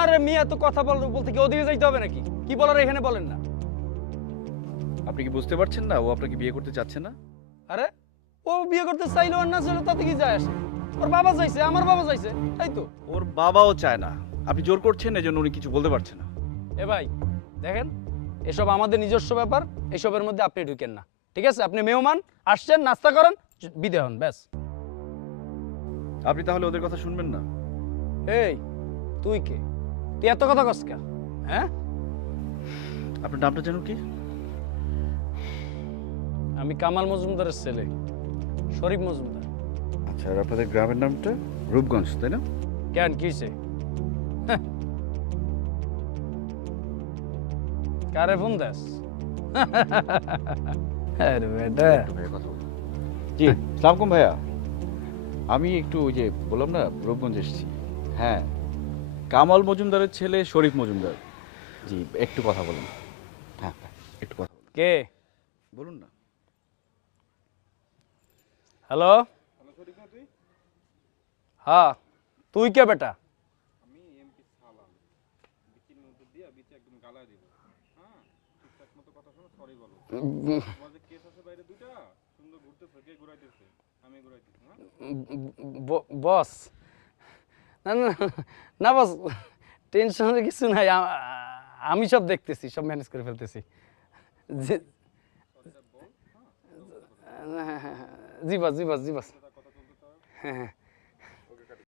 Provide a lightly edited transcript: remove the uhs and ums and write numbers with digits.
আরে মিয়া তো কথা বলতে কি ওদিকে যাইতে হবে নাকি? কি বলার এখানে বলেন না। আপনি কি বুঝতে পারছেন না ও আপনাকে বিয়ে করতে চাচ্ছে না? আরে ও বিয়ে করতে চাইলো আর না চাইলো তাতে কি যায় আসে? ওর বাবা চাইছে, আমার বাবা চাইছে, তাই তো। ওর বাবাও চায় না, আপনি জোর করছেন এজন্য উনি কিছু বলতে পারছে না। এ ভাই দেখেন, এসব আমাদের নিজস্ব ব্যাপার, এসবের মধ্যে আপনি ঢুকেন না, ঠিক আছে? আপনি মেহমান আসছেন, নাস্তা করেন, বিদায় হন, ব্যাস। আপনি তাহলে ওদের কথা শুনবেন না? এই তুই কে? তুই এত কথা কস কা? হ্যাঁ, আপনার নামটা যেন কি? আমি কামাল মজুমদারের ছেলে, শরীফ মজুমদার। আচ্ছা, আর আপনাদের গ্রামের নামটা? রূপগঞ্জ, তাই না? কেন কি হইছে? কারে ফোন দেস? আরে বেটা, ভাইয়া কথা বলুন। জি, সালাম আলাইকুম ভাইয়া। আমি একটু ওই যে বললাম না রূপগঞ্জ এসেছি। হ্যাঁ, কামাল মজুমদারের ছেলে শরীফ মজুমদার। জি, একটু কথা বলুন। হ্যাঁ, একটু কথা বলুন। কে? বলুন না। হ্যালো, হ্যাঁ তুই কে বেটা? বস, না না না বস, টেনশনের কিছু নাই, আমি সব দেখতেছি, সব ম্যানেজ করে ফেলতেছি। জি বস, জি বস, জি বস। হ্যাঁ হ্যাঁ